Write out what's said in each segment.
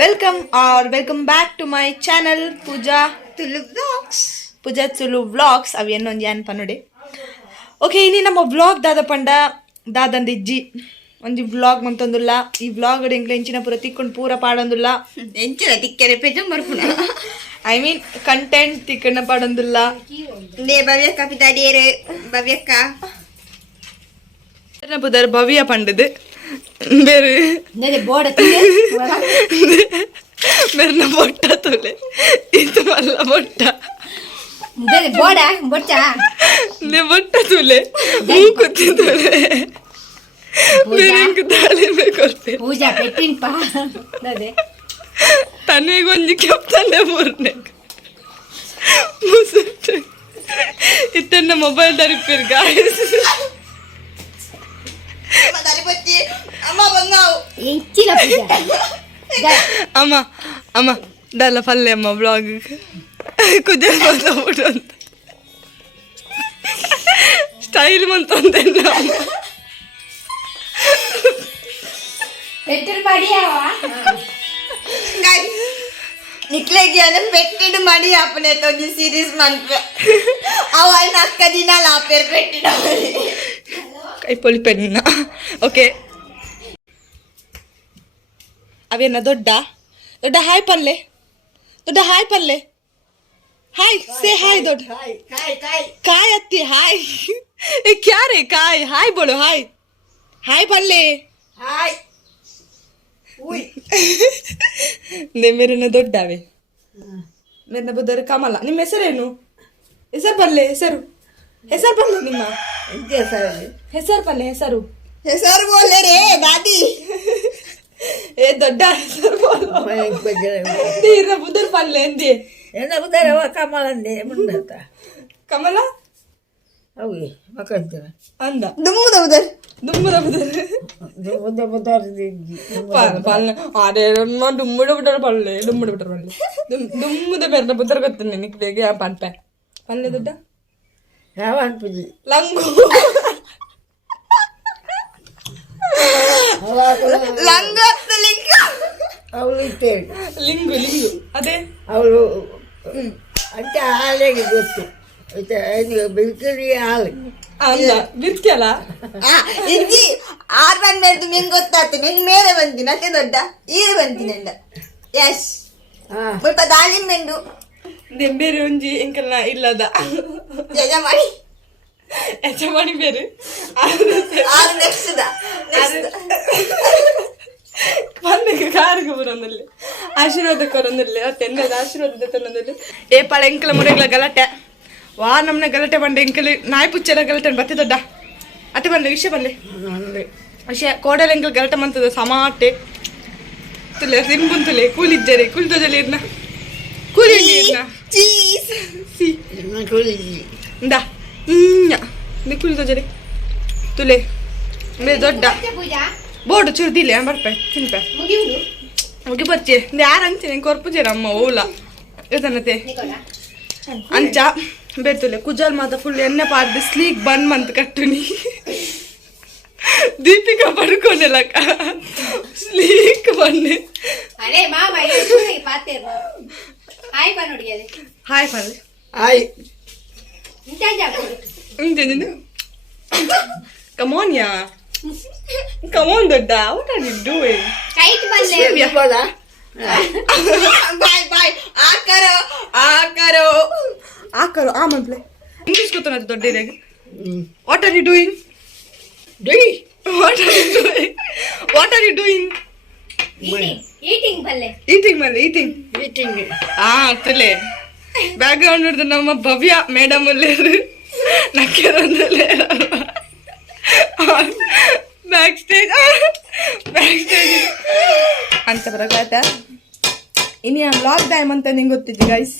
Welcome back to my channel Pooja Tulu vlogs ಅವು ಇನ್ನೊಂದು ಏನು ಪನ್ನೋಡಿ. ಓಕೆ, ಇನಿ ನಮ್ಮ ವ್ಲಾಗ್ ದಾದಂದ ಇಜ್ಜಿ ಒಂಜಿ ವ್ಲಾಗ್ ಮಂತೊಂದುಲ್ಲ. ಈ ವ್ಲಾಗ್ ಎಂಕ್ಲ ಎಂಚಿನ ಪೂರ ತಿಕ್ಕೊಂಡು ಪೂರ ಪಾಡೊಂದುಲ್ಲ. ಎಂಚಿನ ತಿಕ್ಕರೆ ಪೆಜ ಮರ್ಪುನ ಐ ಮೀನ್ ಕಂಟೆಂಟ್ ತಿಕ್ಕಣ್ಣ ಪಾಡೊಂದುಲ್ಲ. ಭವ್ಯಕ್ಕ ಪಿತಾಡಿಯರು ಭವ್ಯಕ್ಕ ಬುಧರ್ ಭವ್ಯ ಪಂಡದು ಬೇರೆ मेरना बोटा तुले itu malah boटा ne boटा तुले मुंह तुले मेरे को दाले में करते पूजा पेटिन पा दे तने गोंजी केप्ताने मोरने मुझे इतना mobile dari per guys dari bocci amma bangau incila पूजा ಅಮ್ಮ ಡಲ್ಲ ಪಲ್ಲೆ ಅಮ್ಮ ಬ್ಲಾಗ್ ಕುಜಲ್ ಬಂದ ಸ್ಟೈಲ್ ಮಂತಂದೆ ನಿಕ್ಲೆಗೆ ಪೆಟ್ಟಿಡ್ ಮಾಡಿ ಅಪ್ಪನೆ ತೊಂದು ಸೀರೀಸ್ ಮಂತ್ರ ಅವನ ಅಕ್ಕ ದಿನ ಲಾಪೇರ್ ಪೆಟ್ಟಿಡ ಕೈ ಪೊಲಿ ಪೆನ್ನ. ಓಕೆ, ಅವೇನ ದೊಡ್ಡ ಹಾಯ್ ಪಲ್ಲೆ ಹಾಯ್ ಸೇ ಹಾಯ್ ದೊಡ್ಡ ಕಾಯ್ ಅತ್ತಿ ಹಾಯ್ ಕ್ಯಾ ರೇ ಕಾಯ್ ಹಾಯ್ ಬೋಳು ಹಾಯ್ ಪಲ್ಲೆ ಹಾಯ್ ಮೇರೆನ ದೊಡ್ಡವೆ ಮೇರೆನ ಬುದ್ಧರು ಕಮಲ. ನಿಮ್ಮ ಹೆಸರೇನು? ಹೆಸರು ಪಲ್ಲೆ ಹೆಸರು ಪಲ್ಲೆ ನಿಮ್ಮ ಹೆಸರು ಪಲ್ಲೆ ಹೆಸರು ಬೋಲೆ ರೇ ದಾದಿ ಏ ದೊಡ್ಡ ಹೆಸರು ಬುದ್ಧರ ಪಲ್ಲೆ ಎಂದಿ ಕಮಲ ಅಂದೆ ಮುಂದತ್ತ ಕಮಲ ಅವಿ ಮಕ್ಕಂತ ಅಂದ ದುಮ್ಮುದ ಬುದರ್ ಅರೆ ಡುಮ್ಮುಡ ಪಲ್ಲೆ ದುಮ್ಮುದ ಬೆರ್ನ ಬುದ್ಧರ ಗೊತ್ತ ನಿನಗೆ ಬೇಗ ಪನ್ಪೆ ಪಲ್ಲೆ ದೊಡ್ಡ ಯಾವ ಅನ್ಪುಜಿ ಲಂಗು ಅವಳು ಇರ್ತೇವೆ ಲಿಂಗು ಅದೇ ಅವಳು ಅಂತ ಹಾಲಿಗೆ ಗೊತ್ತು ಬಿಲ್ಕರಿ ಹಾಲು ಅಲ್ಲ ಬಿರ್ಕಲ್ಲ ಇಜ್ಜಿ ಆರ್ ಬಂದ್ ಮೇಲ್ದು ನಿಂಗೆ ಗೊತ್ತಾಯ್ತು ನಿಂಗೆ ಮೇಲೆ ಬಂದಿನ ಅತ್ತೆ ದೊಡ್ಡ ಈಗ ಬಂದಿನ ಯಶ್ ಸ್ವಲ್ಪ ದಾಳಿಂಬೆಂಡು ಬೇರೆ ಒಂಜಿ ಎಂಕಲ್ನ ಇಲ್ಲದ ಯಜಮಾನಿ ಬೇರೆ ಆರು ನೆಕ್ಸ್ಟ್ ಬಂದಿಗೆ ಕಾರಿಗೆ ಬರೋನಲ್ಲಿ ಆಶೀರ್ವಾದ ಕೊರೊಂದಿಲ್ಲ ತೆನ್ನದ ಆಶೀರ್ವಾದ ತನ್ನದಲ್ಲಿ ಏ ಪಳ ಎಂಕಲ ಮುರೆಗಳ ಗಲಾಟೆ ವಾ ನಮ್ಮನೆ ಗಲಾಟೆ ಬಂಡೆ ಎಂಕಲಿ ನಾಯಿ ಪುಚ್ಚರ ಗಲಾಟೆ ಬತ್ತಿ ದೊಡ್ಡ ಅತ್ತೆ ಬಂದೆ ವಿಷಯ ವಿಷಯ ಕೋಡಲ ಎಂಕಲ್ ಗಲಾಟೆ ಮಂತದ ಸಮಾಟೆ ತುಲೆ ರಿಂಬುಂತುಲೆ ಕೂಲಿಜ್ಜರೆ ಕುಲ್ದೋಜಲಿರ್ನ ಚೀಸ್ ಇಂದ ನೀ ಕುಲ್ದೋಜರೆ ತುಲೆ ಮೇ ದೊಡ್ಡ ಬೋರ್ಡು ಚುರ್ದಿಲ್ಲ ಬರ್ಪೆ ತಿನ್ಪೆ ಮುಗಿ ಬರ್ಚೆ ಯಾರು ಅಂಚೆ ಕೊರ್ಪುಜೇರ ಅಮ್ಮ ಓಲ ಇದನ್ನತೆ ಅಂಚ ಬೇರ್ತುಲೆ ಕುಜಲ್ ಮಾತ ಫುಲ್ ಎಣ್ಣೆ ಪಾಡ್ದು ಸ್ಲೀಕ್ ಬನ್ ಮಂತ್ ಕಟ್ಟುನಿ ದೀಪಿಕಾ ಪಡ್ಕೊಂಡೆಲಕ್ಕ ಸ್ಲೀಕ್ ಬನ್ನಿ ಹಾಯ್ ಪಲ್ಲೆ hi come on yeah Come on, Dada. What are you doing? Kite balle. Bye. Akaro. Aman play. English ko to na Dada reg. What are you doing? What are you doing? Eating balle. Eating. Tule. Background ನೋಡಿದ್ರೆ ನಮ್ಮ ಭವ್ಯ madam ಅಲ್ಲೇರು ನಕ್ಕೆರೊಂದಲ್ಲೇ back stage ಅಂತ ಬರಗಾಟ ಇನಿ ಆ vlog time ಅಂತ ನಿಂಗೆ ಗೊತ್ತಿದ್ದಿ guys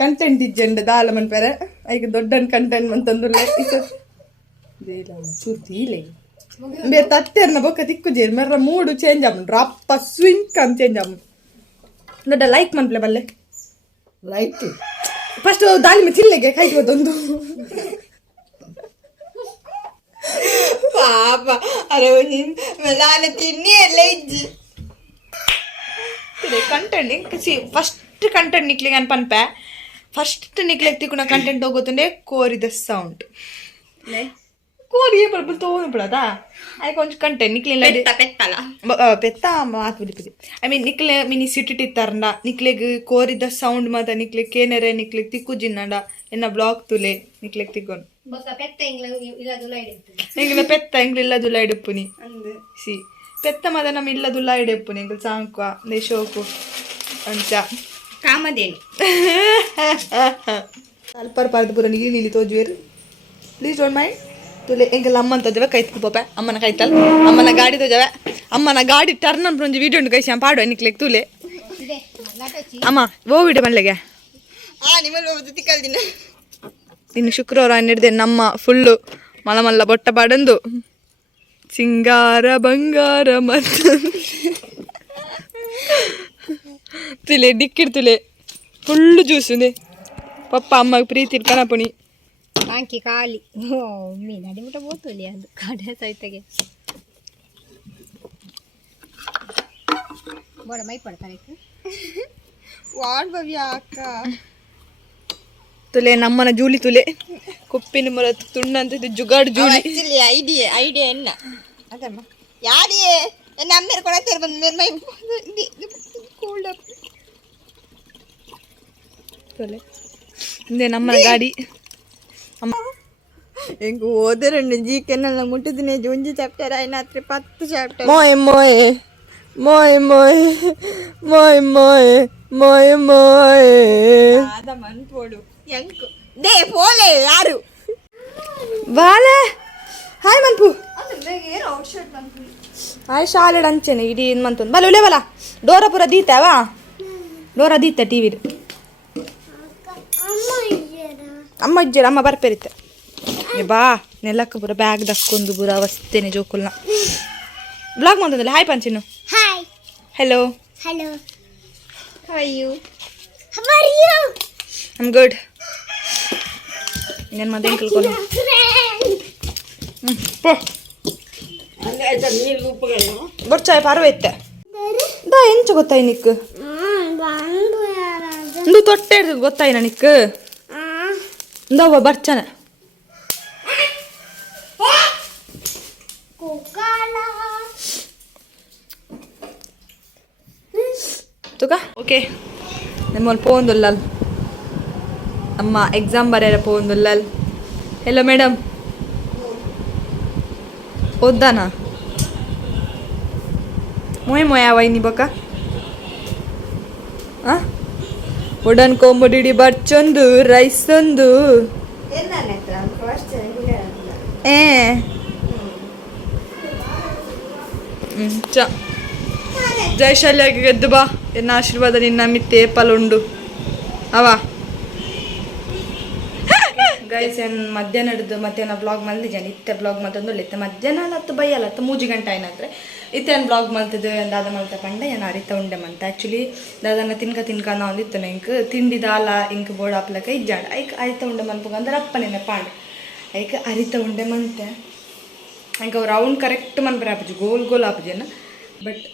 content ಇಜ್ಜೆಂಡ ದಾಲ ಮನ್ಪೆರೆ ಐಗೆ ದೊಡ್ಡನ್ content ಮಂತಂದುಲ್ಲೆ ಚೂರ್ತಿಲೆ ಬೇರೆ ತತ್ತೆರ್ನ ಬೊಕ್ಕ ತಿಕ್ಕುಜೇರು ಮೆರ್ರ ಮೂಡು ಚೇಂಜ್ ಆಮನ್ ರಪ್ಪ ಸ್ವಿಂಕ್ ಅಂತ ಚೇಂಜ್ ಆಮನ್ ದೊಡ್ಡ ಲೈಕ್ ಮನ್ಪ್ಲೆ ಬಲ್ಲೆ ಲೈಕ್ ಫಸ್ಟ್ ದಾಳಿಮೆ ಚಿಲ್ಲೆಗೆ ಕೈಗೋದೊಂದು ಪಾಪ ಅರೆ ನಾನು ತಿನ್ನಿ ಎಲ್ಲ ಇಜ್ಜಿ ಕಂಟೆಂಟ್ ಸಿ ಫಸ್ಟ್ ಕಂಟೆಂಟ್ ನಿಕ್ಲಿಗೆ ಅನ್ಪನ್ಪೆ ಫಸ್ಟ್ ನಿಕ್ಲೆಗ್ ತಿಕ್ಕುನ ಕಂಟೆಂಟ್ ಹೋಗುತ್ತಂಡೆ ಕೋರಿದ ಸೌಂಡ್ ಕೋರಿ ಬಲ್ಬಲ್ ತೋಬಿಡದಾ ಆಯ್ಕೆ ಒಂಚು ಕಂಟೆಂಟ್ ನಿಕ್ಲಿಲ್ಲ ಪೆತ್ತಲ್ಲ ಪೆತ್ತ ಮಾತು ಬಿಡಿಪಿದೆ ಐ ಮೀನ್ ನಿಕ್ಲೆ ಮಿನಿ ಸಿಟಿ ತರಂಡ ನಿಕ್ಲೆಗ್ ಕೋರಿದ ಸೌಂಡ್ ಮಾತ ನಿಕ್ಲೆಗ್ ಕೇನರೆ ನಿಕ್ಲೆಗ್ ತಿಕ್ಕು ಜಿನ್ನಂಡ ಎನ್ನ ಬ್ಲಾಗ್ ತುಲೆ ನಿಕ್ಲೆಗ್ ತಿಕ್ಕೊಂಡು ಎಂಗಿಲ ಪೆತ್ತ ಎಂಗಿಲ್ಲದುಲ್ಲ ಇಡುಪ್ಪುನಿ ಸಿ ಪೆತ್ತ ಮದ ನಮ್ಮ ಇಲ್ಲದುಲ್ಲ ಇಡೆಪ್ಪುನಿ ಎಂಗಿಲ್ ಸಾಂಕ ಶೋಕು ಅಂಚ ಕಾಮಧೇನು ಅಲ್ಪರ್ ಪಾರ್ದು ಪೂರ ನೀಲಿ ನೀಲಿ ತೋಜುವೇರು ಪ್ಲೀಸ್ ಡೋಂಟ್ ಮೈಂಡ್ ತುಲೆ ಎಂಗೆಲ್ಲ ಅಮ್ಮನ ತೋಜವೆ ಕೈತ್ಕು ಪೋಪೆ ಅಮ್ಮನ ಕೈತಲ್ ಅಮ್ಮನ ಗಾಡಿ ತೋಜವೆ ಅಮ್ಮನ ಗಾಡಿ ಟರ್ನ್ ಅಂತ ಒಂಜಿ ವಿಡಿಯೋ ಉಂಟು ಕೈಸಿ ಪಾಡುವ ನಿಕ್ಲೆಗ್ ತುಲೆ ಅಮ್ಮ ಓ ವಿಡಿಯೋ ಮಲ್ಲೆಗೆ ಇನ್ನು ಶುಕ್ರವಾರ ಹಿಡ್ದೆ ನಮ್ಮ ಫುಲ್ಲು ಮಲ ಮಲ್ಲ ಬೊಟ್ಟ ಬಾಡಂದು ಸಿಂಗಾರ ಬಂಗಾರ ಮತ್ತು ತುಲೆ ದಿಕ್ಕಿಡ್ತುಲೆ ಫುಲ್ಲು ಜ್ಯೂಸುಂದೆ ಪಪ್ಪ ಅಮ್ಮಗೆ ಪ್ರೀತಿ ಕಣಪುಣಿ ಆಂಕಿ ಖಾಲಿ ಓ ಮೀನು ಅಡಿಮುಟ ಬೋತುಲಿ ಅದು ಕಡೆ ಸೈತೆಗೆ ಬೋಡ ಮೈ ಪಡ್ತಾರೆ ವಾಡ್ ಭವ್ಯ ಅಕ್ಕ ತುಲೆ ನಮ್ಮನ ಜೂಲಿ ತುಲೆ ಕುಪ್ಪಿನ ಮರ ತುಂಡಂತ ಇದು ಜುಗಾಡ್ ಜೂಲಿ ಐಡಿಯಾ ಎನ್ನ ಅದಮ್ಮ ಯಾರಿಯೇ ಎನ್ನ ಅಮ್ಮೇರ ಕೊಡತ್ತೇರು ಬಂದು ಮೇರ್ ಮೈ ಕೋಲ್ಡ್ ಅಪ್ ತುಲೆ ಹಿಂದೆ ನಮ್ಮನ ಗಾಡಿ ಅಮ್ಮ ಎಂಗು ಓದರಂಡು ಜಿ ಕೆನಲ್ಲ ಮುಟ್ಟಿದಿನೇ ಒಂಜಿ ಚಾಪ್ಟರ್ ಐನಾತ್ರಿ 10 ಚಾಪ್ಟರ್ മോയ് മോയ് മോയ് മോയ് മോയ് മോയ് മോയ് മോയ് ಆದ ಮನ್ಪೋಡು ಎಂಕು ದೇ ಪೋಲೆ ಯಾರು ಬಾಲೆ ಹಾಯ್ ಮನ್ಪು ಏನು ಔಟ್ ಶರ್ಟ್ ಮನ್ಪು ಹಾಯ್ ಶಾಲೆಡ್ ಅಂಚೆನೆ ಇಡೀ ಏನು ಮಂತಂದು ಬಲ್ಲ ಉಲೇವಲ್ಲ ಡೋರ ಪೂರ ದೀತಾವಾ ಡೋರ ದೀತ ಟಿ ವಿದು ಅಮ್ಮ ಇಜ್ಜರ ಅಮ್ಮ ಬರ್ಪೇರಿತ್ತೆ ಬಾ ನೆಲಕ್ಕೆ ಪೂರ ಬ್ಯಾಗ್ ದಕ್ಕೊಂದು ಪೂರ ಅವಸ್ಥೆನೆ ಜೋಕುಲ್ನ ಬ್ಲಾಗ್ ಮಾಡ್ತಂದಲ್ಲ ಹಾಯ್ ಪಂಚಿನು hi hello hello how are you how are you I am good ಇನ್ನೇನು ಮತ್ತೆ ಕಲ್ಕೊಂಡು ಪೋ ಬರ್ಚಾಯ್ ಪಾರ್ವೈತೆ ದಾ ಎಂಚ ಗೊತ್ತಾಯಿ ನಿಕ್ಕು ಒಂದು ತೊಟ್ಟೆ ಗೊತ್ತಾಯಿ ನಿಕ್ಕು ಇಂದವ್ವ ಬರ್ಚಾನ ತುಕ ಓಕೆ ನಿಮ್ಮಲ್ಲಿ ಪೋಂದುಲ್ಲಲ್ ಅಮ್ಮ ಎಕ್ಸಾಮ್ ಬರೆಯರ ಪೋಂದುಲ್ಲಲ್ ಹೆಲೋ ಮೇಡಮ್ ಓದ್ದಾನಾ ಮೊಯ್ ಮೊಯ ವೈನಿ ಬೊಕ್ಕ ಉಡನ್ ಕೊಂಬುಡಿಡಿ ಬರ್ಚೊಂದು ರೈಸ್ ಒಂದು ಏ ಚ ಜಯಶಾಲಿಯಾಗಿ ಗೆದ್ದು ಬಾ ಎನ್ನ ಆಶೀರ್ವಾದ ನಿನ್ನ ಮಿತ್ತೆ ಪಲುಂಡು ಅವ ಗೈಸ್ ಏನು ಮಧ್ಯಾಹ್ನ ಹಿಡಿದು ಮಧ್ಯಾಹ್ನ ಬ್ಲಾಗ್ ಮಲ್ದಿದ್ದಾನೆ ಇತ್ತೆ ಬ್ಲಾಗ್ ಮತ್ತೊಂದು ಇತ್ತೆ ಮಧ್ಯಾಹ್ನ ಹತ್ತು ಬೈಯಲ್ಲ ಹತ್ತು 3 ಗಂಟೆ ಏನಾದ್ರೆ ಇತ್ತೇನು ಬ್ಲಾಗ್ ಮಲ್ತದ್ದು ದಾದ ಮಲ್ತ ಪಂಡೆ ಏನು ಅರಿತ ಉಂಡೆ ಮಂತ ಆ್ಯಕ್ಚುಲಿ ದಾದನ ತಿನ್ಕ ನಾ ಒಂದಿತ್ತು ಇಂಕ್ ತಿಂಡಿದಾಲ ಇಂಕ್ ಬೋರ್ಡ್ ಹಾಪ್ಲಕ ಇಜ್ಜಾಂಡ ಐಕ್ ಅರಿತ ಉಂಡೆ ಮನ್ಪುಗ ಅಂದ್ರೆ ಅಪ್ಪನೇನೆ ಪಾಂಡ್ ಐಕ್ ಅರಿತ ಉಂಡೆ ಮಂತೆ ಇಂಕ ರೌಂಡ್ ಕರೆಕ್ಟ್ ಮನ್ಪರೆ ಹಾಪುಜಿ ಗೋಲ್ ಗೋಲ್ ಹಾಪುಜೇನ ಬಟ್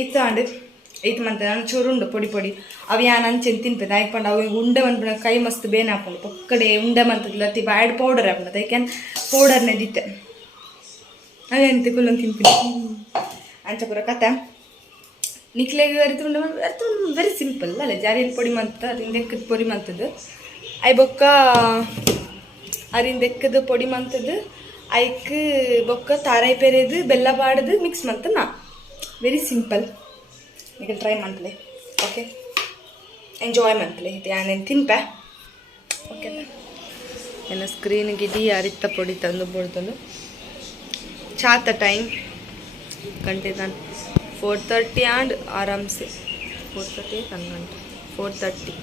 ಈತ ಅಂಡ್ ಈತ ಮಂತೆ ನಾನು ಚೂರುಂಡು ಪೊಡಿ ಪೊಡಿ ಅವು ಯಾನ್ ಅಂಚೆನ್ ತಿನ್ಪೇನೆ ಆಯ್ಕೆ ಪಂಡ ಅವು ಉಂಡೆ ಮನ್ಪುನ ಕೈ ಮಸ್ತ್ ಬೇನೆ ಹಾಕೊಂಡು ಪಕ್ಕಡೆ ಉಂಡೆ ಮಂತದಿಲ್ಲ ತಿ ಬ್ಯಾಡ್ ಪೌಡರ್ ಹಾಪುನ ಅದಕ್ಕೆ ಪೌಡರ್ನೇ ದಿತ್ತೆ ಅದೇನು ತಿಕ್ಕುಲ್ಲೊಂದು ತಿನ್ಪಿನಿ ಅಂಚ ಪೂರ ಕತೆ ನಿಕ್ಲೆಗೆ ಅರಿತು ಉಂಡೆ ಅರಿತು ವೆರಿ ಸಿಂಪಲ್ ಅಲ್ಲ ಜಾರಿಯಲ್ಲಿ ಪೊಡಿ ಮಂತ ಅರಿಂದೆಕ್ಕದ ಪೊಡಿ ಮಂತದ್ದು ಐ ಬೊಕ್ಕ ಅರಿಂದೆಕ್ಕದ ಪೊಡಿ ಮಂತದ್ದು ಐಕ್ ಬೊಕ್ಕ ತಾರಾಯಿ ಪೆರೆದು ಬೆಲ್ಲ ಬಾಡದು ಮಿಕ್ಸ್ ಮಂತ ನಾ ವೆರಿ ಸಿಂಪಲ್ ಈಗ ಟ್ರೈ ಮಾಡ್ತಲೆ ಓಕೆ ಎಂಜಾಯ್ ಮಾಡ್ತಲೆ ಇದು ನಾನೇನು ತಿನ್ಪೆ ಓಕೆ ಎಲ್ಲ ಸ್ಕ್ರೀನಿಗೆ ಇಡೀ ಅರಿತ ಪೊಡಿ ತಂದು ಬಿಡ್ತಂದು ಚಾತ ಟೈಮ್ ಗಂಟೆ ನಾನು 4:30 ಆ್ಯಂಡ್ ಆರಾಮ್ಸೆ 4:30 ಗಂಟೆ 4:30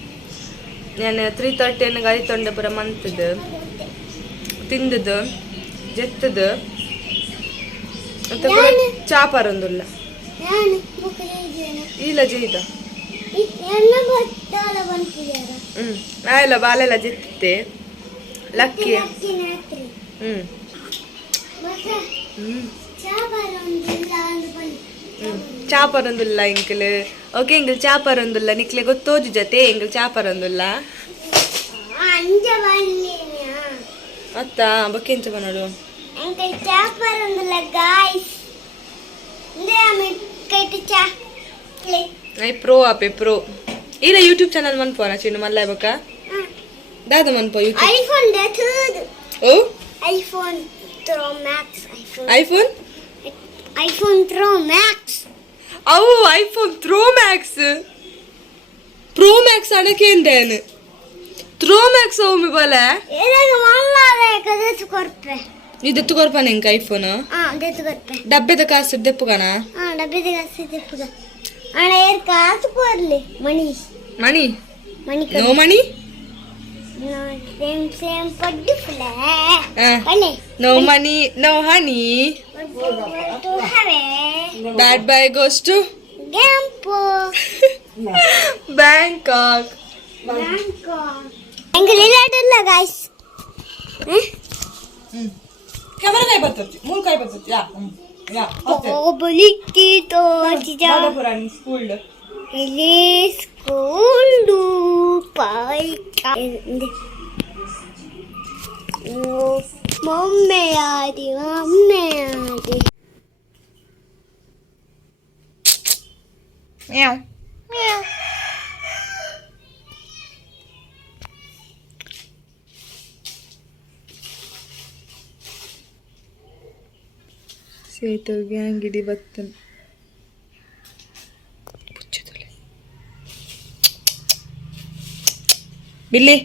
ನಾನು 3:30 ಅರಿತೊಂಡೆ ಪುರ ಮಂತದ್ದು ತಿಂದದ್ದು ಜೆತ್ತದು ಮತ್ತೆ ಪುರ ಚಾಪಾರೊಂದುಲ್ಲ ಇಲ್ಲ ಜೀದ ಆಯಲ್ಲ ಬಾಲೆಲ್ಲ ಜೆತ್ತಿತ್ತೆ ಲಕ್ಕಿ ಚಾಪರೊಂದುಲ್ಲ ಎಂಕಲ್ ಓಕೆ ಎಂಕಲ್ ಚಾಪರೊಂದುಲ್ಲ ನಿಕ್ಲೆ ಗೊತ್ತೋಜು ಜತೆ ಎಂಕಲ್ ಚಾಪರೊಂದುಲ್ಲ ಅತ್ತ ಬೊಕ್ಕೆ ಎಂಚ ಬನ್ನೋಡು ಅಂಕಲ್ ಚಾಪರೊಂದುಲ್ಲ ಗಾಯ್ಸ್ ಐ ಪ್ರೋ ಆಪೆ ಪ್ರೋ ಈಗ ಯೂಟ್ಯೂಬ್ ಚಾನಲ್ ಮನ್ಪೋನ ಚಿನ್ನು ಮಲ್ಲ ಬೊಕ್ಕ ದಾದ ಮನ್ಪೋ ಯೂಟ್ಯೂಬ್ ಐಫೋನ್ ದೆತುದು oh iPhone pro max iPhone iPhone pro max ಅವು iPhone throw max pro max ಅಣಕೇಂದೇನು ಥ್ರೋ ಮ್ಯಾಕ್ಸ್ ಒಮ್ಮೆ ಬಲೆ ಏನಾಗ ಮಲ್ಲಾರೆ ಕದೆತು ಕೊರ್ಪೆ ನೀ ದೆತ್ತು ಕೊರ್ಪಾನ ಎಂಕ ಐಫೋನ್ ದೆತು ಕೊರ್ಪೆ ಡಬ್ಬೆದ ಕಾಸು ದೆಪ್ಪುಗನ ಡಬ್ಬೆದ ಕಾಸು ದೆಪ್ಪುಗ ಅಣ್ಣ ಏರ್ ಕಾಸು ಕೊರ್ಲಿ money money money no money same same ಪಡ್ಡು ಫುಲೆ ಬಲೆ ನೋ ಮನಿ ನೋ ಹನಿ ಟು ಹವೆ ಬ್ಯಾಡ್ ಬೈ ಗೋಸ್ ಟು ಗೆಂಪು ಬ್ಯಾಂಕಾಕ್ ಎಂಗಲ್ ಇಲ್ಲಡಲ್ಲ ಗಾಯ್ಸ್ ಕ್ಯಾಮರಾ ಕೈ ಬರ್ತತಿ ಮೂಲ ಕೈ ಬರ್ತತಿ ಯಾ ಒಬ್ಬಲಿಕ್ಕಿ ತೋಚಿದ ಸ್ಕೂಲ್ ಇಲ್ಲಿ ಸ್ಕೂಲು ಪಾಯ್ಕ ಮಮ್ಮೆಯಾದಿ ಸೇತುವೆ ಅಂಗಡಿ ಬರ್ತನ್ ಬಿಲ್ಲಿ